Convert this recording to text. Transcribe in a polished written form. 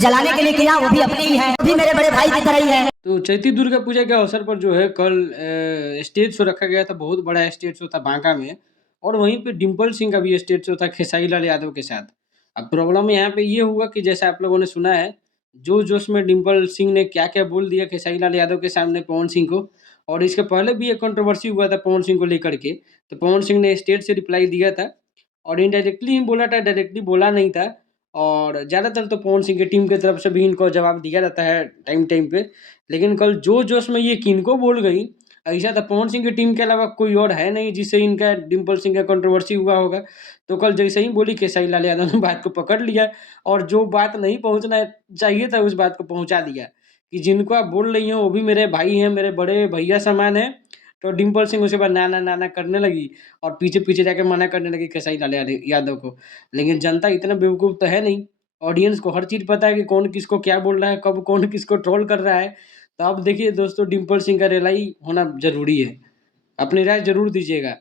जलाने के लिए किया वो भी अपने ही है, वो भी मेरे बड़े भाई की तरह ही है। तो चैती दुर्गा पूजा के अवसर पर जो है कल स्टेज शो रखा गया था, बहुत बड़ा स्टेज शो था बांका में। और वहीं पे डिम्पल सिंह का भी स्टेज शो था खेसारी लाल यादव के साथ। अब प्रॉब्लम यहाँ पे ये हुआ कि जैसा आप लोगों ने सुना है, जो जोश में डिम्पल सिंह ने क्या-क्या बोल दिया खेसारी लाल यादव के सामने पवन सिंह को। और इसके पहले भी एक कंट्रोवर्सी हुआ था पवन सिंह को लेकर के, तो पवन सिंह ने स्टेज से रिप्लाई दिया था और इनडायरेक्टली ही बोला था, डायरेक्टली बोला नहीं था। और ज़्यादातर तो पवन सिंह की टीम की तरफ से भी इनको जवाब दिया जाता है टाइम-टाइम पे। लेकिन कल जो जोश में ये किनको बोल गई, ऐसा तो पवन सिंह की टीम के अलावा कोई और है नहीं जिससे इनका डिम्पल सिंह का कंट्रोवर्सी हुआ होगा। तो कल जैसे ही बोली खेसारी लाल यादव ने बात को पकड़ लिया और जो बात नहीं पहुँचना चाहिए था उस बात को पहुँचा दिया, कि जिनको आप बोल रही हो वो भी मेरे भाई हैं, मेरे बड़े भैया समान हैं। तो डिम्पल सिंह उसके बाद ना, ना करने लगी और पीछे-पीछे जाके मना करने लगी खेसारी लाल यादव को। लेकिन जनता इतना बेवकूफ़ तो है नहीं, ऑडियंस को हर चीज़ पता है कि कौन किसको क्या बोल रहा है, कब कौन किसको ट्रोल कर रहा है। तो अब देखिए दोस्तों डिम्पल सिंह का रियलाइ होना ज़रूरी है। अपनी राय ज़रूर दीजिएगा।